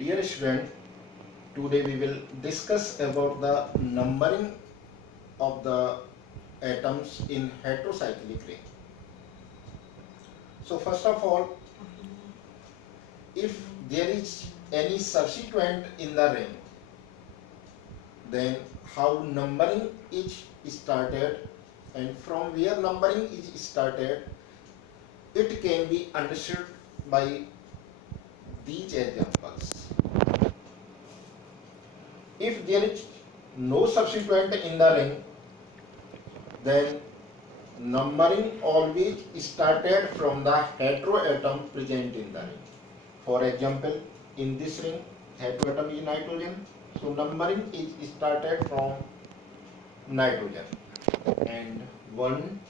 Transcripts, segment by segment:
Dear student, today we will discuss about the numbering of the atoms in heterocyclic ring. So first of all, if there is any subsequent in the ring, then how numbering is started and from where numbering is started, it can be understood by these examples. If there is no subsequent in the ring, then numbering always started from the heteroatom present in the ring. For example, in this ring, heteroatom is nitrogen, so numbering is started from nitrogen. And 1,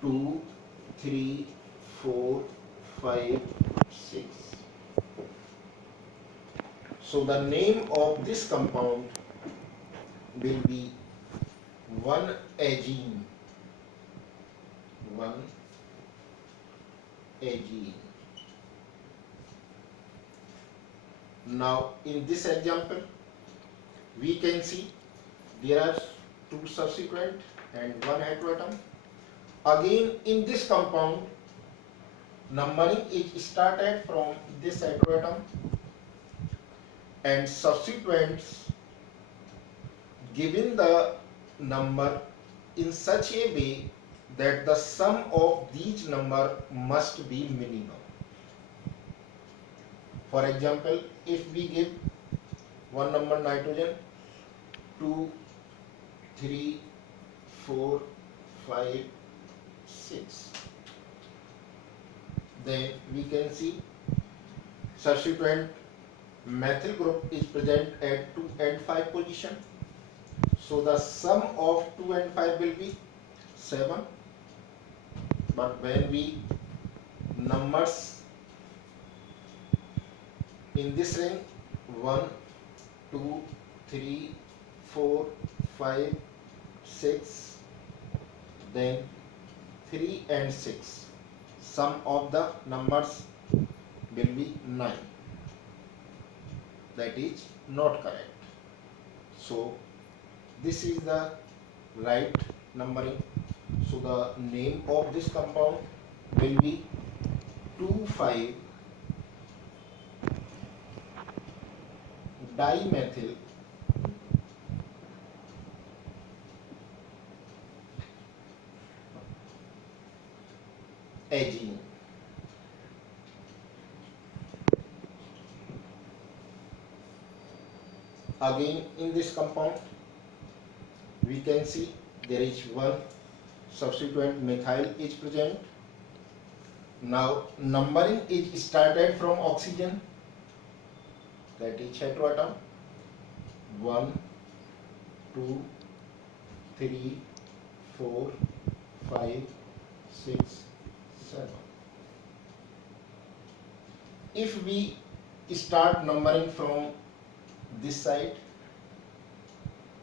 2, 3, 4, 5, 6. So the name of this compound will be 1-azine. 1-azine. Now in this example, we can see there are two subsequent and one heteroatom. Again in this compound, numbering is started from this heteroatom and subsequents given the number in such a way that the sum of these number must be minimum. For example, if we give one number nitrogen 2, 3, 4, 5, 6, then we can see subsequent methyl group is present at 2 and 5 position. So the sum of 2 and 5 will be 7. But when we numbers in this ring 1, 2, 3, 4, 5, 6, then 3 and 6, sum of the numbers will be 9. That is not correct. So this is the right numbering. So the name of this compound will be 2,5-dimethyl azine. Again in this compound, we can see there is one subsequent methyl is present. Now numbering is started from oxygen, that is heteroatom 1, 2, 3, 4, 5, 6, 7. If we start numbering from this side,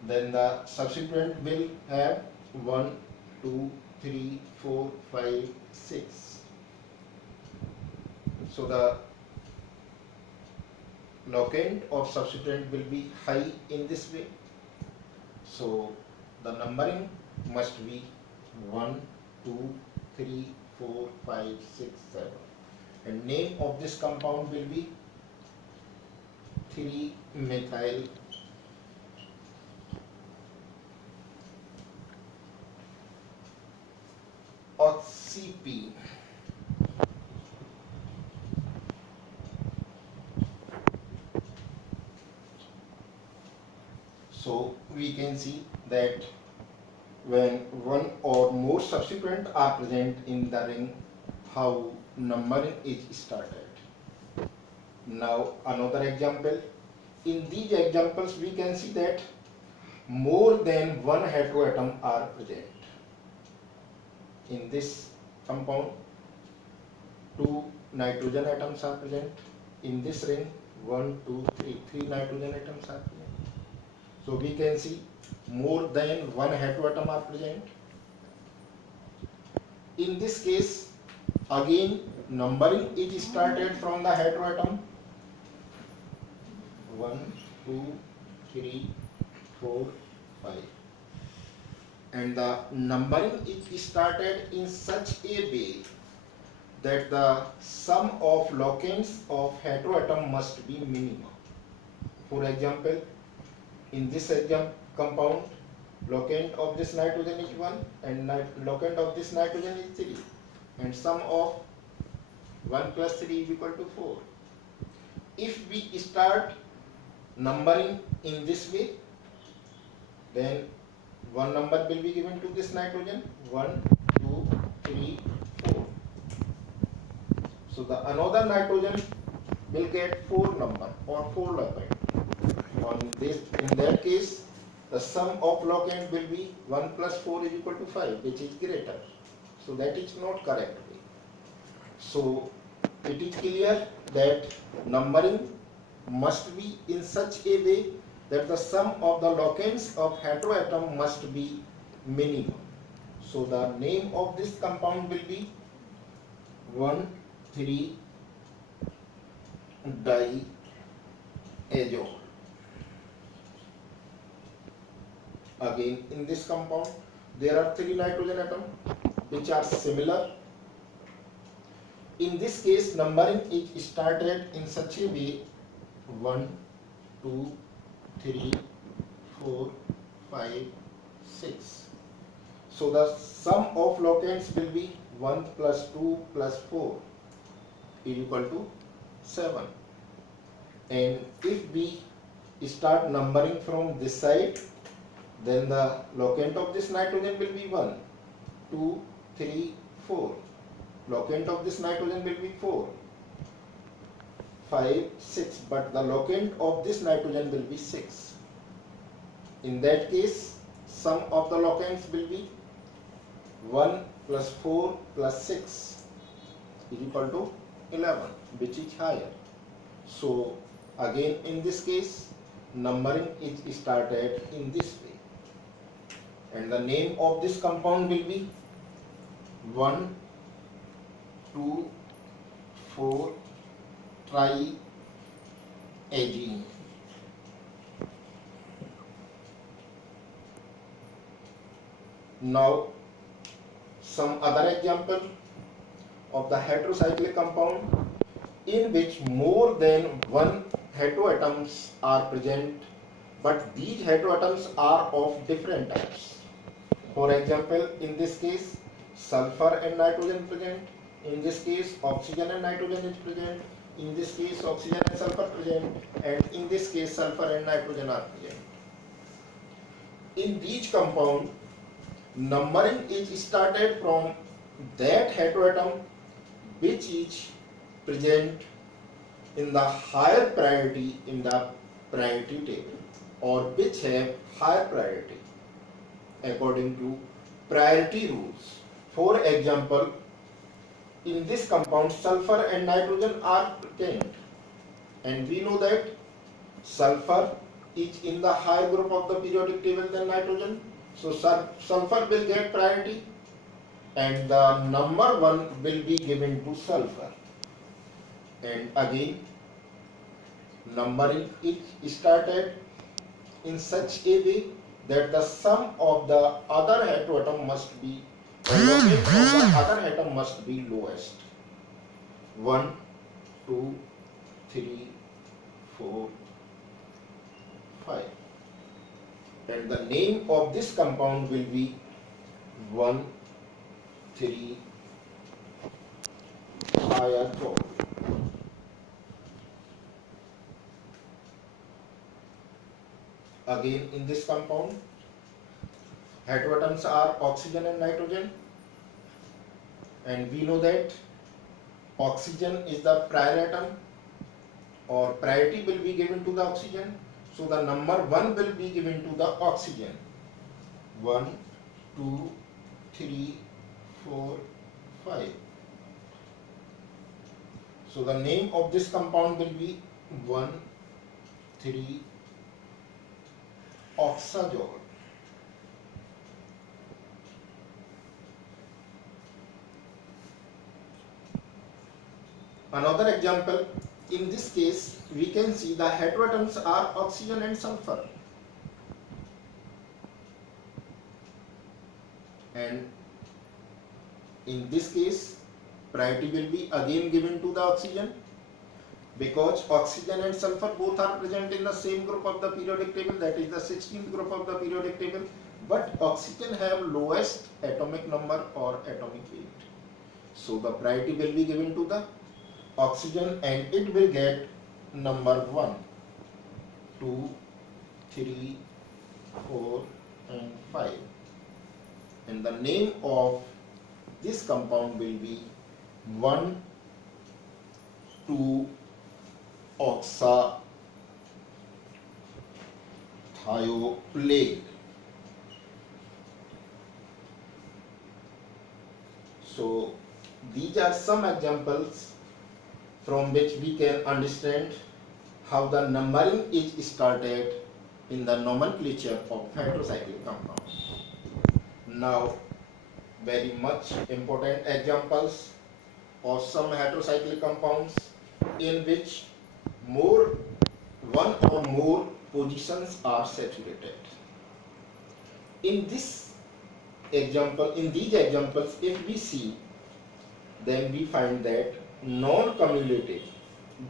then the subsequent will have 1, 2, 3, 4, 5, 6. So the locant of subsequent will be high in this way. So the numbering must be 1, 2, 3, 4, 5, 6, 7. And name of this compound will be 3-methyl oxyp. So we can see that when one or more subsequent are present in the ring, how numbering is started. Now another example. In these examples we can see that more than one heteroatom are present. In this compound, 2 nitrogen atoms are present. In this ring, 1, 2, 3, 3 nitrogen atoms are present. So we can see more than one heteroatom are present. In this case, again numbering is started from the heteroatom 1, 2, 3, 4, 5. And the numbering is started in such a way that the sum of locants of heteroatom must be minimum. For example, in this compound, locant of this nitrogen is 1 and locant of this nitrogen is 3, and sum of 1 plus 3 is equal to 4. If we start numbering in this way, then one number will be given to this nitrogen, 1, 2, 3, 4. So the another nitrogen will get 4 number or 4 locant. In that case, the sum of locant will be 1 plus 4 is equal to 5, which is greater. So that is not correct way. So it is clear that numbering must be in such a way that the sum of the locants of heteroatom must be minimum. So the name of this compound will be 1,3-diazole. Again, in this compound, there are 3 nitrogen atoms which are similar. In this case, numbering is started in such a way: 1, 2, 3, 4, 5, 6. So the sum of locants will be 1 plus 2 plus 4 is equal to 7. And if we start numbering from this side, then the locant of this nitrogen will be 1, 2, 3, 4. Locant of this nitrogen will be 4, 5, 6, but the locant of this nitrogen will be 6. In that case, sum of the locants will be 1 plus 4 plus 6 is equal to 11, which is higher. So again, in this case, numbering is started in this way. And the name of this compound will be 1, 2, 4 triazine. Now, some other example of the heterocyclic compound in which more than one heteroatoms are present, but these heteroatoms are of different types. For example, in this case, sulfur and nitrogen present. In this case, oxygen and nitrogen is present. In this case, oxygen and sulfur present. And in this case, sulfur and nitrogen are present. In each compound, numbering is started from that heteroatom which is present in the higher priority in the priority table, or which have higher priority according to priority rules. For example, in this compound, sulfur and nitrogen are present, and we know that sulfur is in the higher group of the periodic table than nitrogen. So sulfur will get priority, and the number 1 will be given to sulfur. And again, numbering is started in such a way that the sum of the other heteroatom must be, or locant of the other atom must be lowest. 1, 2, 3, 4, 5. And the name of this compound will be 1,3-thiazole. Again, in this compound, heteroatoms are oxygen and nitrogen, and we know that oxygen is the prior atom, or priority will be given to the oxygen. So the number 1 will be given to the oxygen. 1, 2, 3, 4, 5. So the name of this compound will be 1,3-oxazole. Another example in this case, we can see the heteroatoms are oxygen and sulfur. And in this case, priority will be again given to the oxygen, because oxygen and sulfur both are present in the same group of the periodic table, that is the 16th group of the periodic table, but oxygen have lowest atomic number or atomic weight. So the priority will be given to the oxygen and it will get number 1, 2, 3, 4 and 5. And the name of this compound will be 1,2-oxathiolate. So these are some examples from which we can understand how the numbering is started in the nomenclature of heterocyclic compounds. Now, very much important examples of some heterocyclic compounds in which one or more positions are saturated. In these examples, if we see, then we find that non-cumulative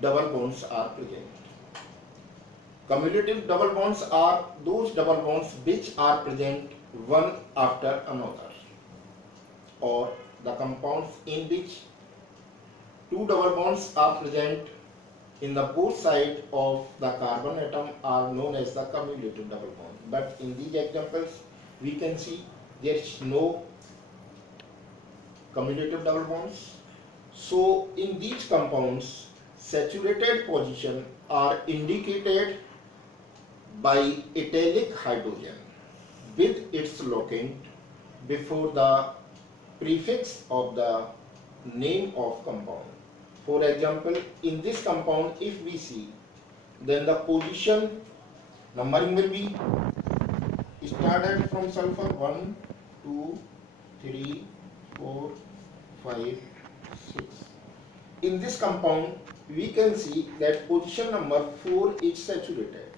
double bonds are present. Cumulative double bonds are those double bonds which are present one after another, or the compounds in which two double bonds are present in the both sides of the carbon atom are known as the cumulative double bond. But in these examples, we can see there is no cumulative double bonds. So in these compounds, saturated position are indicated by italic hydrogen with its locant before the prefix of the name of compound. For example, in this compound, if we see, then the position numbering will be started from sulfur 1, 2, 3, 4, 5, 6. In this compound, we can see that position number 4 is saturated,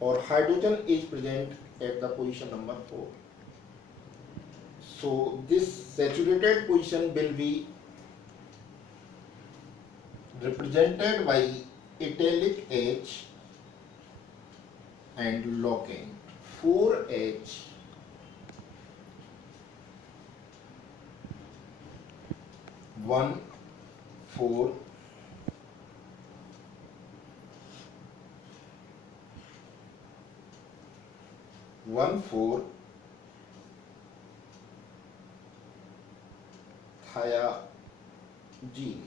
or hydrogen is present at the position number 4. So this saturated position will be represented by italic H and locant 4H, 1, 4, 1, 4 thiazine.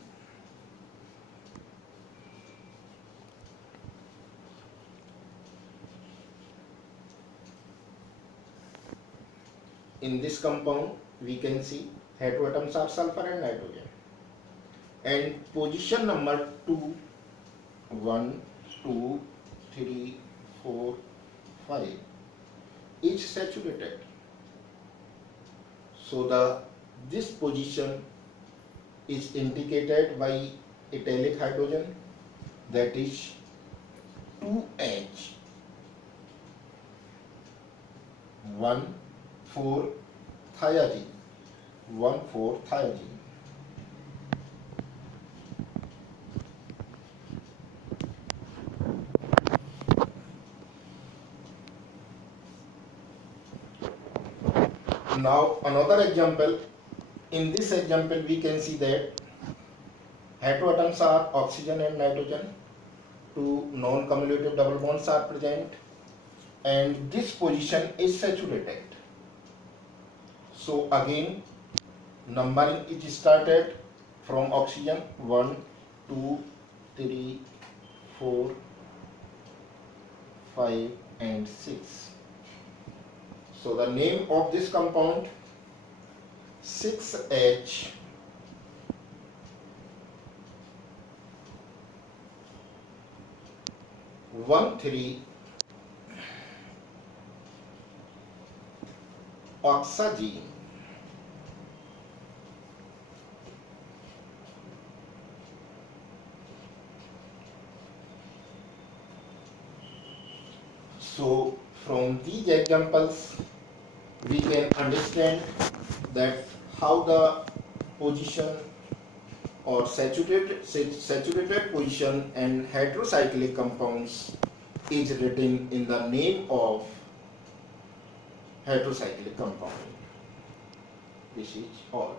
In this compound, we can see heteroatoms are sulfur and nitrogen. And position number 2, 1, 2, 3, 4, 5 is saturated. So this position is indicated by italic hydrogen, that is 2H, 1, 4 thiazine, 1, 4 thiazine. Now another example. In this example, we can see that heteroatoms are oxygen and nitrogen. Two non-cumulative double bonds are present, and this position is saturated. So again, numbering is started from oxygen 1, 2, 3, 4, 5 and 6. So the name of this compound 6H, 1,3 oxazine. So from these examples we can understand that how the position or saturated position and heterocyclic compounds is written in the name of heterocyclic compound. This is all.